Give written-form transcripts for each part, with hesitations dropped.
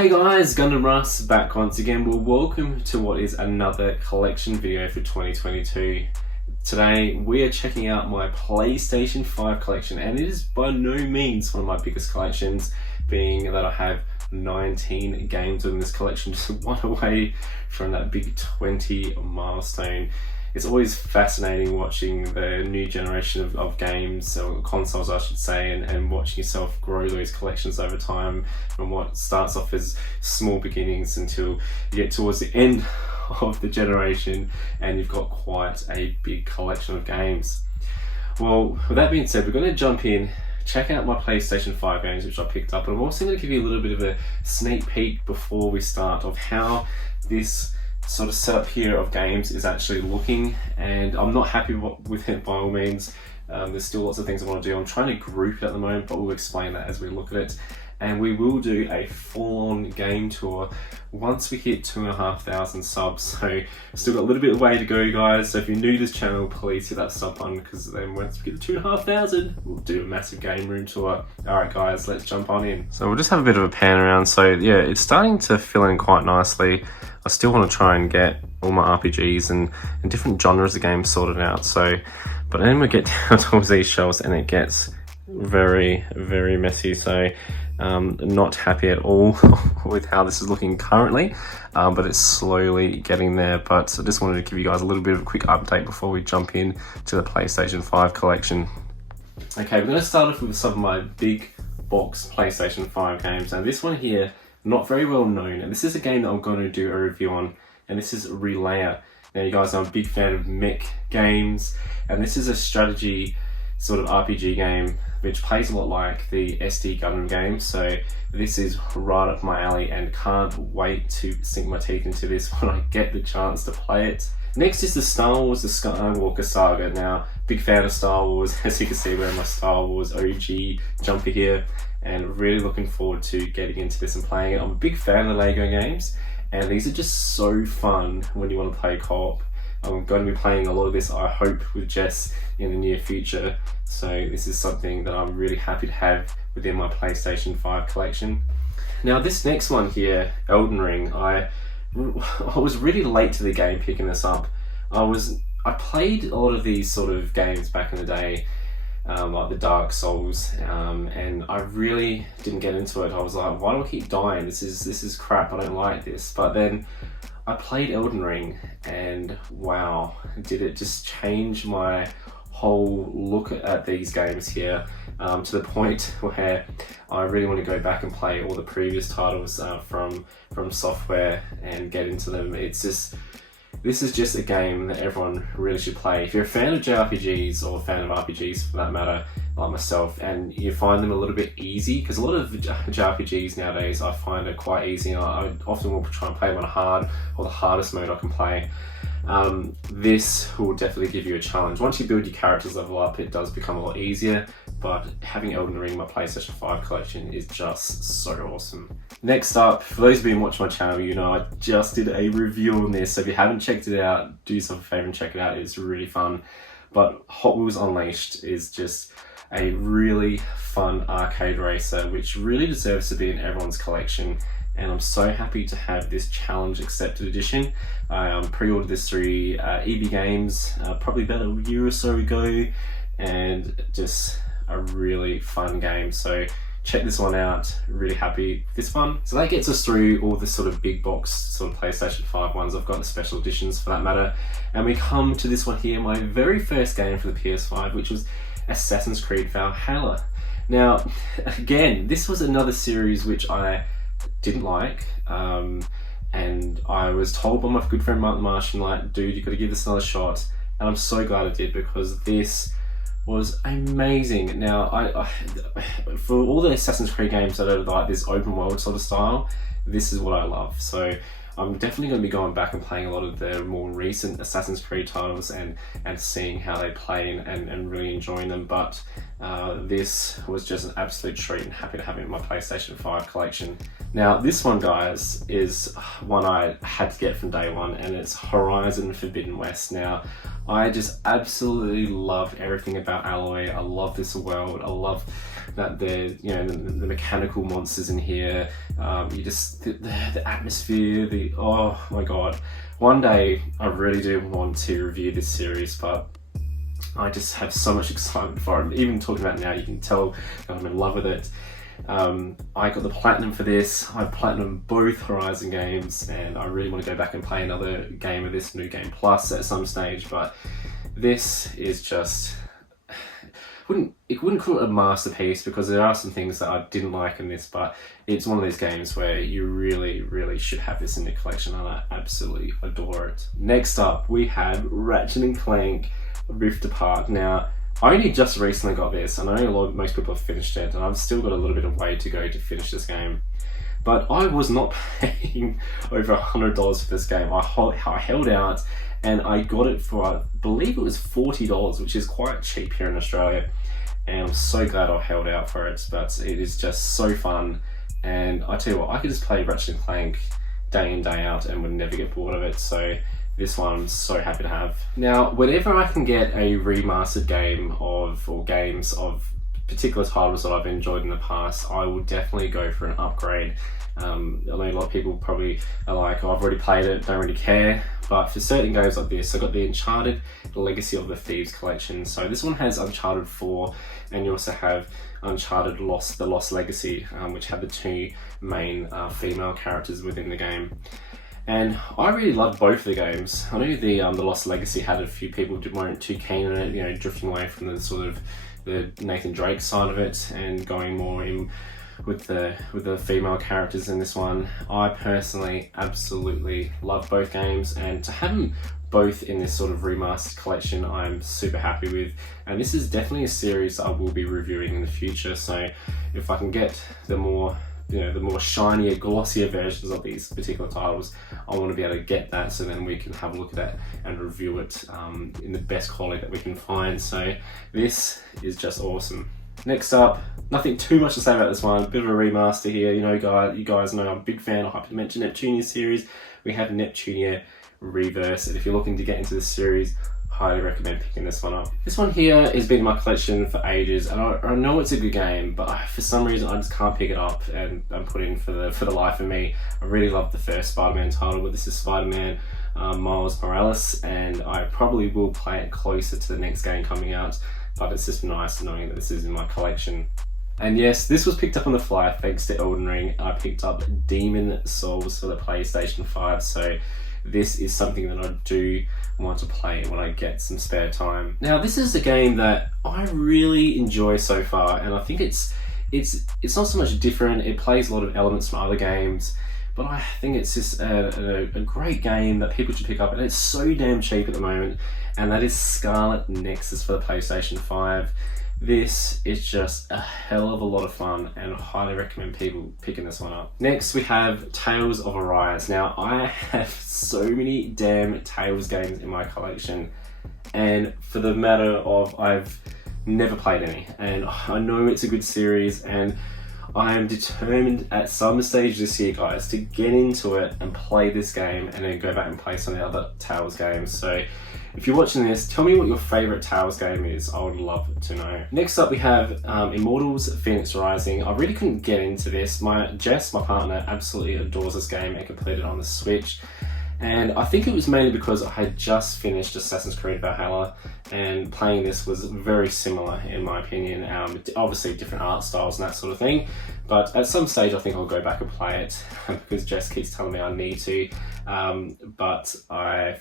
Hey guys, Gundam Russ back once again. Well, welcome to what is another collection video for 2022. Today we are checking out my PlayStation 5 collection, and it is by no means one of my biggest collections, being that I have 19 games in this collection, just one away from that big 20 milestone. It's always fascinating watching the new generation of games, or consoles I should say, and watching yourself grow those collections over time from what starts off as small beginnings until you get towards the end of the generation and you've got quite a big collection of games. Well, with that being said, we're going to jump in, check out my PlayStation 5 games which I picked up, and I'm also going to give you a little bit of a sneak peek before we start of how this sort of setup here of games is actually looking. And I'm not happy with it by all means. There's still lots of things I want to do. I'm trying to group it at the moment, but we'll explain that as we look at it. And we will do a full-on game tour once we hit 2,500 subs. So still got a little bit of way to go, guys. So if you're new to this channel, please hit that sub button, because then once we get to 2,500, we'll do a massive game room tour. Alright guys, let's jump on in. So we'll just have a bit of a pan around. So yeah, it's starting to fill in quite nicely. I still want to try and get all my RPGs and different genres of games sorted out. So, but then we get down towards these shelves and it gets very, very messy. So not happy at all with how this is looking currently, but it's slowly getting there. But I just wanted to give you guys a little bit of a quick update before we jump in to the PlayStation 5 collection. Okay, we're going to start off with some of my big box PlayStation 5 games. Now this one here, not very well known, and this is a game that I'm going to do a review on, and this is Relayer. Now you guys know I'm a big fan of mech games, and this is a strategy sort of RPG game which plays a lot like the SD Gundam game, so this is right up my alley and can't wait to sink my teeth into this when I get the chance to play it. Next is the Star Wars The Skywalker Saga. Now, big fan of Star Wars, as you can see wearing my Star Wars OG jumper here, and really looking forward to getting into this and playing it. I'm a big fan of the LEGO games, and these are just so fun when you want to play co-op. I'm going to be playing a lot of this, I hope, with Jess in the near future, so this is something that I'm really happy to have within my PlayStation 5 collection. Now this next one here, Elden Ring, I was really late to the game picking this up. I played a lot of these sort of games back in the day, like the Dark Souls, and I really didn't get into it. I was like, why do I keep dying? This is crap, I don't like this. But then I played Elden Ring, and wow, did it just change my whole look at these games here, to the point where I really want to go back and play all the previous titles from Software and get into them. This is just a game that everyone really should play. If you're a fan of JRPGs, or a fan of RPGs for that matter, like myself, and you find them a little bit easy, because a lot of JRPGs nowadays I find are quite easy, and I often will try and play them on hard, or the hardest mode I can play. This will definitely give you a challenge. Once you build your characters level up, it does become a lot easier, but having Elden Ring in my PlayStation 5 collection is just so awesome. Next up, for those of you who watch my channel, you know I just did a review on this, so if you haven't checked it out, do yourself a favour and check it out. It's really fun. But Hot Wheels Unleashed is just a really fun arcade racer which really deserves to be in everyone's collection, and I'm so happy to have this challenge accepted edition. I pre-ordered this through EB Games probably about a year or so ago, and just a really fun game. So check this one out, really happy with this one. So that gets us through all the sort of big box sort of PlayStation 5 ones. I've got the special editions for that matter, and we come to this one here, my very first game for the PS5, which was Assassin's Creed Valhalla. Now again, this was another series which I didn't like, and I was told by my good friend Mark the Martian, like, dude, you got to give this another shot, and I'm so glad I did, because this was amazing. Now I for all the Assassin's Creed games that are like this open world sort of style, this is what I love. So I'm definitely going to be going back and playing a lot of the more recent Assassin's Creed titles and seeing how they play and really enjoying them. But this was just an absolute treat, and happy to have it in my PlayStation 5 collection. Now this one, guys, is one I had to get from day one, and it's Horizon Forbidden West. Now I just absolutely love everything about Aloy. I love this world. I love that the mechanical monsters in here, you just the atmosphere, oh my god. One day I really do want to review this series, but I just have so much excitement for it. Even talking about it now, you can tell that I'm in love with it. I got the platinum for this. I've platinum both Horizon games, and I really want to go back and play another game of this New Game Plus at some stage, but this is just... wouldn't call it a masterpiece, because there are some things that I didn't like in this, but it's one of these games where you really should have this in your collection, and I absolutely adore it. Next up, we have Ratchet & Clank Rift Apart. Now, I only just recently got this, and I know most people have finished it, and I've still got a little bit of way to go to finish this game. But I was not paying over $100 for this game. I held out, and I got it for, I believe it was $40, which is quite cheap here in Australia. And I'm so glad I held out for it, but it is just so fun. And I tell you what, I could just play Ratchet & Clank day in, day out and would never get bored of it. So this one I'm so happy to have. Now, whenever I can get a remastered game or games of particular titles that I've enjoyed in the past, I will definitely go for an upgrade. I know a lot of people probably are like, oh, I've already played it, don't really care. But for certain games like this, I've got the Uncharted Legacy of the Thieves collection. So this one has Uncharted 4, and you also have Uncharted The Lost Legacy, which have the two main female characters within the game. And I really loved both of the games. I know the Lost Legacy had a few people who weren't too keen on it, you know, drifting away from the sort of the Nathan Drake side of it and going more in with the female characters in this one. I personally absolutely love both games, and to have them both in this sort of remastered collection, I'm super happy with. And this is definitely a series I will be reviewing in the future. So if I can get the more shinier, glossier versions of these particular titles, I want to be able to get that, so then we can have a look at that and review it in the best quality that we can find. So this is just awesome. Next up, nothing too much to say about this one, a bit of a remaster here. You guys know I'm a big fan of Hyperdimension Neptunia series. We have Neptunia Reverse, and if you're looking to get into this series, highly recommend picking this one up. This one here has been in my collection for ages, and I know it's a good game, but for some reason I just can't pick it up and put it in for the life of me. I really love the first Spider-Man title, but this is Spider-Man Miles Morales, and I probably will play it closer to the next game coming out, but it's just nice knowing that this is in my collection. And yes, this was picked up on the fly thanks to Elden Ring. I picked up Demon Souls for the PlayStation 5, so this is something that I do want to play when I get some spare time. Now, this is a game that I really enjoy so far, and I think it's not so much different. It plays a lot of elements from other games, but I think it's just a great game that people should pick up, and it's so damn cheap at the moment, and that is Scarlet Nexus for the PlayStation 5. This is just a hell of a lot of fun, and I highly recommend people picking this one up. Next, we have Tales of Arise. Now, I have so many damn Tales games in my collection, and for the matter of, I've never played any, and I know it's a good series, and I am determined at some stage this year, guys, to get into it and play this game, and then go back and play some of the other Tales games. So if you're watching this, tell me what your favourite Tales game is. I would love to know. Next up, we have Immortals Phoenix Rising. I really couldn't get into this. Jess, my partner, absolutely adores this game and completed it on the Switch. And I think it was mainly because I had just finished Assassin's Creed Valhalla, and playing this was very similar in my opinion. Obviously different art styles and that sort of thing, but at some stage I think I'll go back and play it because Jess keeps telling me I need to. But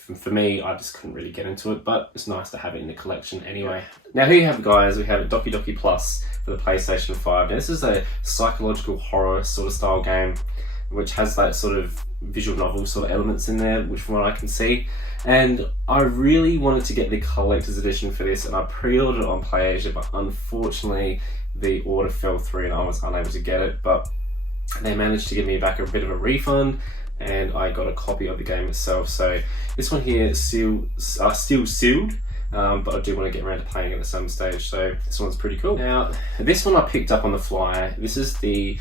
for me, I just couldn't really get into it, but it's nice to have it in the collection anyway. Now here you have, guys, we have Doki Doki Plus for the PlayStation 5. Now this is a psychological horror sort of style game, which has that sort of visual novel sort of elements in there, which from what I can see. And I really wanted to get the collector's edition for this, and I pre-ordered it on PlayAsia, but unfortunately the order fell through and I was unable to get it. But they managed to give me back a bit of a refund, and I got a copy of the game itself. So this one here is still sealed, but I do want to get around to playing it at some stage, so this one's pretty cool. Now, this one I picked up on the fly. This is the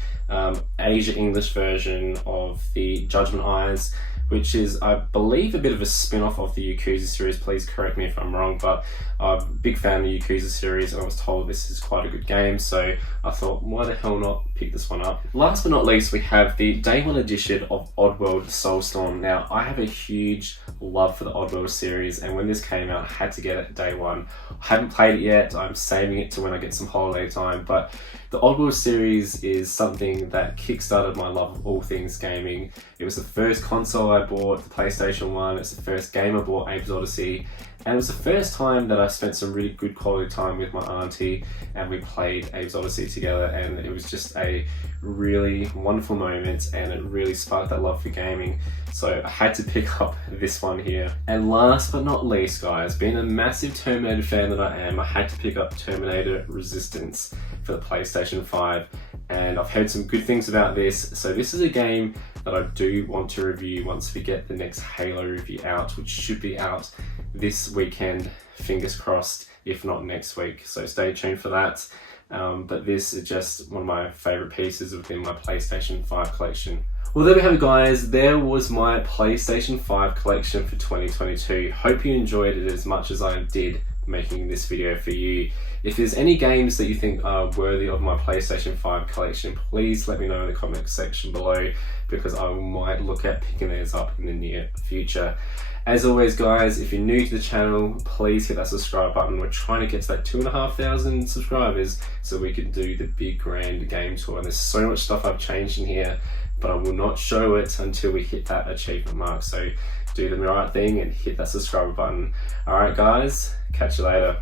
Asia English version of the Judgment Eyes which is, I believe, a bit of a spin-off of the Yakuza series. Please correct me if I'm wrong, but I'm a big fan of the Yakuza series, and I was told this is quite a good game, so I thought, why the hell not pick this one up? Last but not least, we have the Day 1 edition of Oddworld Soulstorm. Now, I have a huge love for the Oddworld series, and when this came out, I had to get it Day 1. I haven't played it yet, I'm saving it to when I get some holiday time, but the Oddworld series is something that kickstarted my love of all things gaming. It was the first console I bought, the PlayStation 1, it's the first game I bought, Abe's Odyssey, and it was the first time that I spent some really good quality time with my auntie and we played Abe's Odyssey together, and it was just a really wonderful moment and it really sparked that love for gaming. So I had to pick up this one here. And last but not least, guys, being a massive Terminator fan that I am, I had to pick up Terminator Resistance for the PlayStation 5. And I've heard some good things about this. So this is a game that I do want to review once we get the next Halo review out, which should be out this weekend, fingers crossed, if not next week. So stay tuned for that. But this is just one of my favorite pieces within my PlayStation 5 collection. Well, there we have it, guys. There was my PlayStation 5 collection for 2022. Hope you enjoyed it as much as I did making this video for you. If there's any games that you think are worthy of my PlayStation 5 collection, please let me know in the comment section below, because I might look at picking those up in the near future. As always, guys, if you're new to the channel, please hit that subscribe button. We're trying to get to that 2,500 subscribers so we can do the big grand game tour. And there's so much stuff I've changed in here, but I will not show it until we hit that achievement mark. So do the right thing and hit that subscribe button. Alright guys, catch you later.